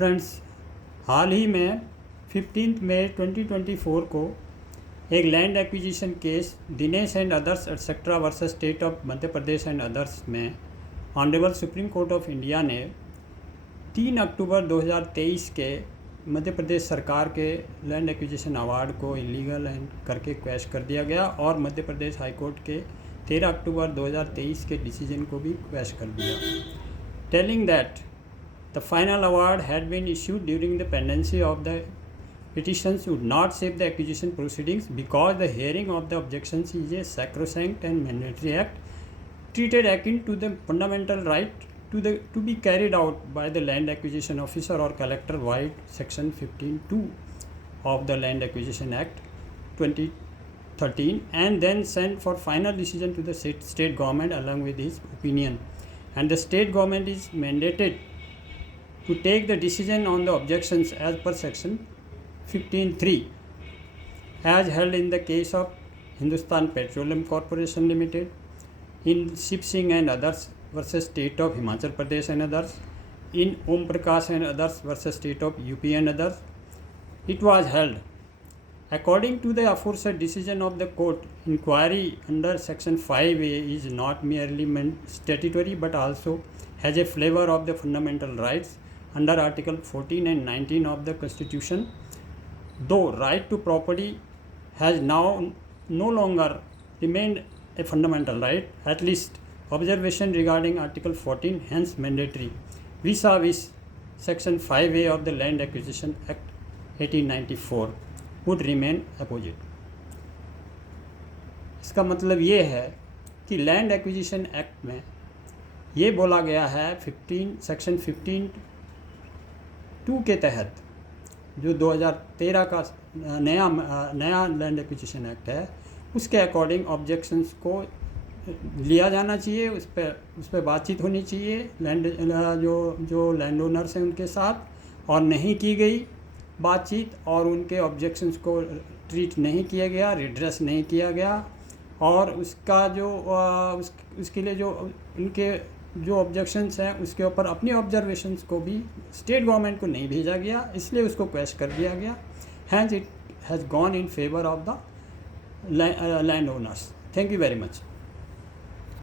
Friends, हाल ही में 15 मई 2024 को एक land acquisition case Dinesh and others etcetera versus state of Madhya Pradesh and others में honourable supreme court of India ने 3 October 2023 के मध्य प्रदेश सरकार के लैंड एक्विजिशन अवार्ड को इलीगल एंड करके क्वैश कर दिया गया और मध्य प्रदेश हाई कोर्ट के 13 अक्टूबर 2023 के डिसीजन को भी क्वैश कर दिया, telling that the final award had been issued during the pendency of the petitions would not save the acquisition proceedings because the hearing of the objections is a sacrosanct and mandatory act treated akin to the fundamental right to be carried out by the land acquisition officer or collector via section 15(2) of the Land Acquisition Act 2013 and then sent for final decision to the state government along with his opinion, and the state government is mandated to take the decision on the objections as per section 15(3) as held in the case of Hindustan Petroleum Corporation Limited, in Ship Singh and others versus State of Himachal Pradesh and others, in Om Prakash and others versus State of UP and others. It was held, according to the aforesaid decision of the court, inquiry under section 5A is not merely statutory but also has a flavor of the fundamental rights under Article 14 and 19 of the Constitution. Though right to property has now no longer remained a fundamental right, at least observation regarding Article 14, hence mandatory, vis-a-vis Section 5A of the Land Acquisition Act 1894 would remain opposite. इसका मतलब ये है कि land acquisition act में ये बोला गया है सेक्शन 15(2) के तहत जो 2013 का नया लैंड एक्विजिशन एक्ट है, उसके अकॉर्डिंग ऑब्जेक्शंस को लिया जाना चाहिए, उस पर बातचीत होनी चाहिए जो लैंड ओनर्स हैं उनके साथ, और नहीं की गई बातचीत और उनके ऑब्जेक्शंस को ट्रीट नहीं किया गया, रिड्रेस नहीं किया गया, और उसका उसके लिए जो उनके जो ऑब्जेक्शंस हैं उसके ऊपर अपनी ऑब्जर्वेशंस को भी स्टेट गवर्नमेंट को नहीं भेजा गया, इसलिए उसको क्वैश कर दिया गया. Hence it has gone in favour of the land owners. Thank you very much.